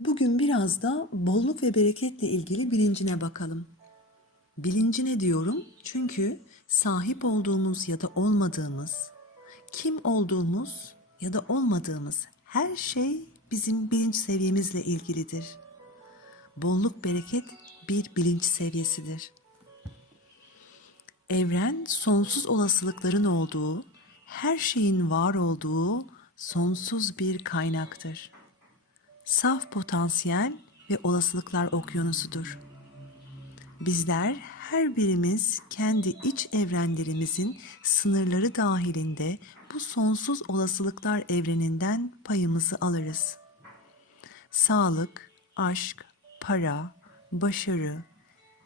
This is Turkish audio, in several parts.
Bugün biraz da bolluk ve bereketle ilgili bilincine bakalım. Bilincine diyorum çünkü sahip olduğumuz ya da olmadığımız, kim olduğumuz ya da olmadığımız her şey bizim bilinç seviyemizle ilgilidir. Bolluk bereket bir bilinç seviyesidir. Evren sonsuz olasılıkların olduğu, her şeyin var olduğu sonsuz bir kaynaktır. Saf potansiyel ve olasılıklar okyanusudur. Bizler her birimiz kendi iç evrenlerimizin sınırları dahilinde bu sonsuz olasılıklar evreninden payımızı alırız. Sağlık, aşk, para, başarı,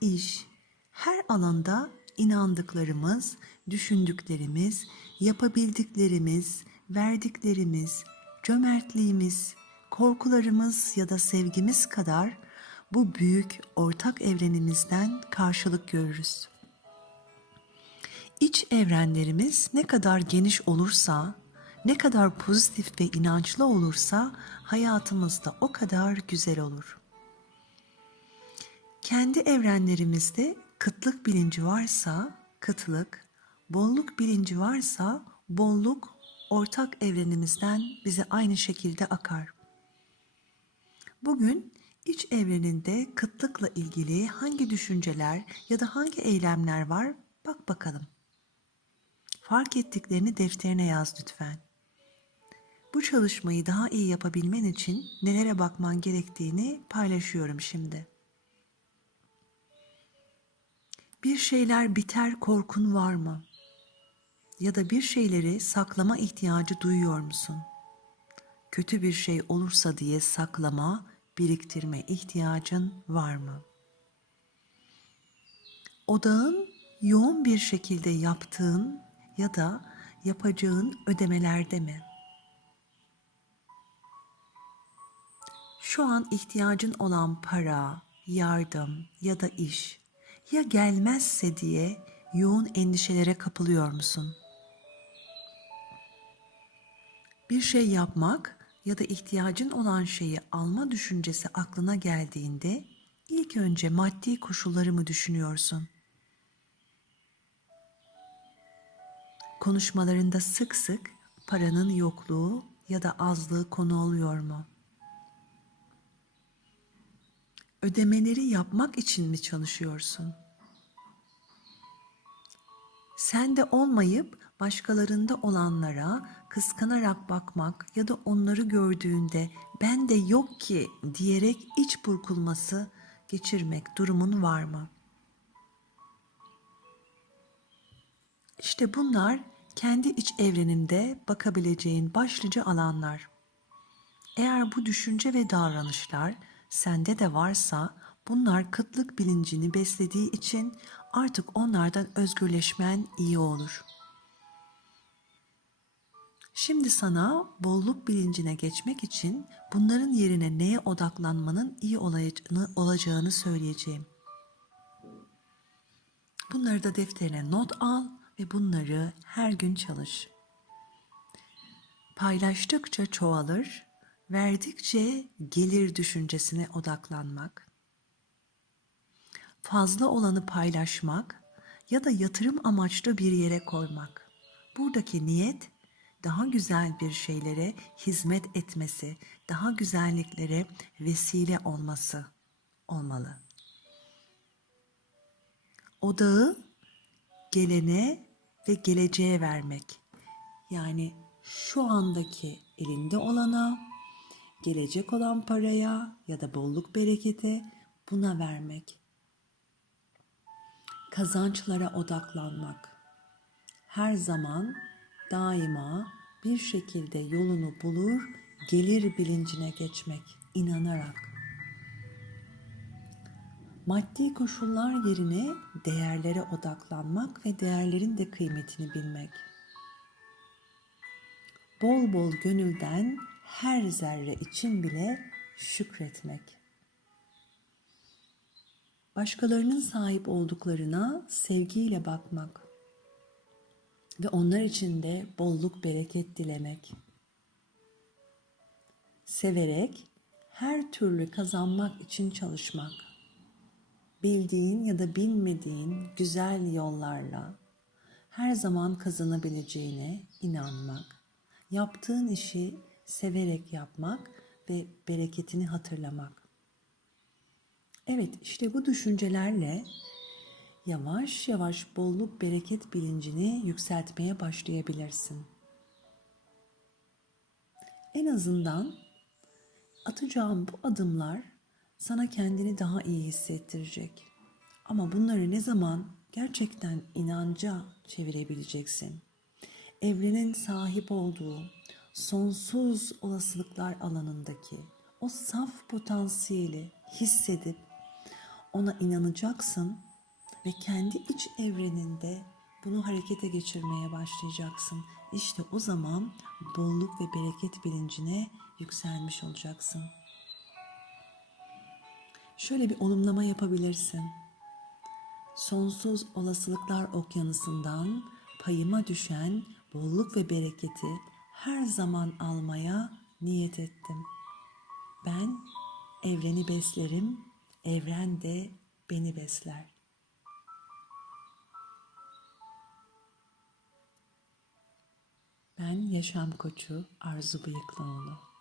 iş, her alanda inandıklarımız, düşündüklerimiz, yapabildiklerimiz, verdiklerimiz, cömertliğimiz, korkularımız ya da sevgimiz kadar bu büyük ortak evrenimizden karşılık görürüz. İç evrenlerimiz ne kadar geniş olursa, ne kadar pozitif ve inançlı olursa hayatımızda o kadar güzel olur. Kendi evrenlerimizde kıtlık bilinci varsa kıtlık, bolluk bilinci varsa bolluk ortak evrenimizden bize aynı şekilde akar. Bugün iç evreninde kıtlıkla ilgili hangi düşünceler ya da hangi eylemler var bak bakalım. Fark ettiklerini defterine yaz lütfen. Bu çalışmayı daha iyi yapabilmen için nelere bakman gerektiğini paylaşıyorum şimdi. Bir şeyler biter korkun var mı? Ya da bir şeyleri saklama ihtiyacı duyuyor musun? Kötü bir şey olursa diye saklama, biriktirme ihtiyacın var mı? Odağın yoğun bir şekilde yaptığın ya da yapacağın ödemelerde mi? Şu an ihtiyacın olan para, yardım ya da iş ya gelmezse diye yoğun endişelere kapılıyor musun? Bir şey yapmak ya da ihtiyacın olan şeyi alma düşüncesi aklına geldiğinde ilk önce maddi koşulları mı düşünüyorsun? Konuşmalarında sık sık paranın yokluğu ya da azlığı konu oluyor mu? Ödemeleri yapmak için mi çalışıyorsun? Sen de olmayıp başkalarında olanlara kıskanarak bakmak ya da onları gördüğünde ben de yok ki diyerek iç burkulması geçirmek durumun var mı? İşte bunlar kendi iç evreninde bakabileceğin başlıca alanlar. Eğer bu düşünce ve davranışlar sende de varsa bunlar kıtlık bilincini beslediği için artık onlardan özgürleşmen iyi olur. Şimdi sana bolluk bilincine geçmek için bunların yerine neye odaklanmanın iyi olacağını, söyleyeceğim. Bunları da defterine not al ve bunları her gün çalış. Paylaştıkça çoğalır, verdikçe gelir düşüncesine odaklanmak. Fazla olanı paylaşmak ya da yatırım amaçlı bir yere koymak. Buradaki niyet daha güzel bir şeylere hizmet etmesi, daha güzelliklere vesile olması olmalı. Odağı gelene ve geleceğe vermek. Yani şu andaki elinde olana, gelecek olan paraya ya da bolluk berekete buna vermek. Kazançlara odaklanmak. Her zaman daima bir şekilde yolunu bulur, gelir bilincine geçmek inanarak. Maddi koşullar yerine değerlere odaklanmak ve değerlerin de kıymetini bilmek. Bol bol gönülden her zerre için bile şükretmek. Başkalarının sahip olduklarına sevgiyle bakmak ve onlar için de bolluk bereket dilemek. Severek her türlü kazanmak için çalışmak. Bildiğin ya da bilmediğin güzel yollarla her zaman kazanabileceğine inanmak. Yaptığın işi severek yapmak ve bereketini hatırlamak. Evet, işte bu düşüncelerle yavaş yavaş bolluk bereket bilincini yükseltmeye başlayabilirsin. En azından atacağım bu adımlar sana kendini daha iyi hissettirecek. Ama bunları ne zaman gerçekten inanca çevirebileceksin? Evrenin sahip olduğu sonsuz olasılıklar alanındaki o saf potansiyeli hissedip ona inanacaksın ve kendi iç evreninde bunu harekete geçirmeye başlayacaksın. İşte o zaman bolluk ve bereket bilincine yükselmiş olacaksın. Şöyle bir olumlama yapabilirsin. Sonsuz olasılıklar okyanusundan payıma düşen bolluk ve bereketi her zaman almaya niyet ettim. Ben evreni beslerim, evren de beni besler. Ben yaşam koçu Arzu Bıyıklıoğlu.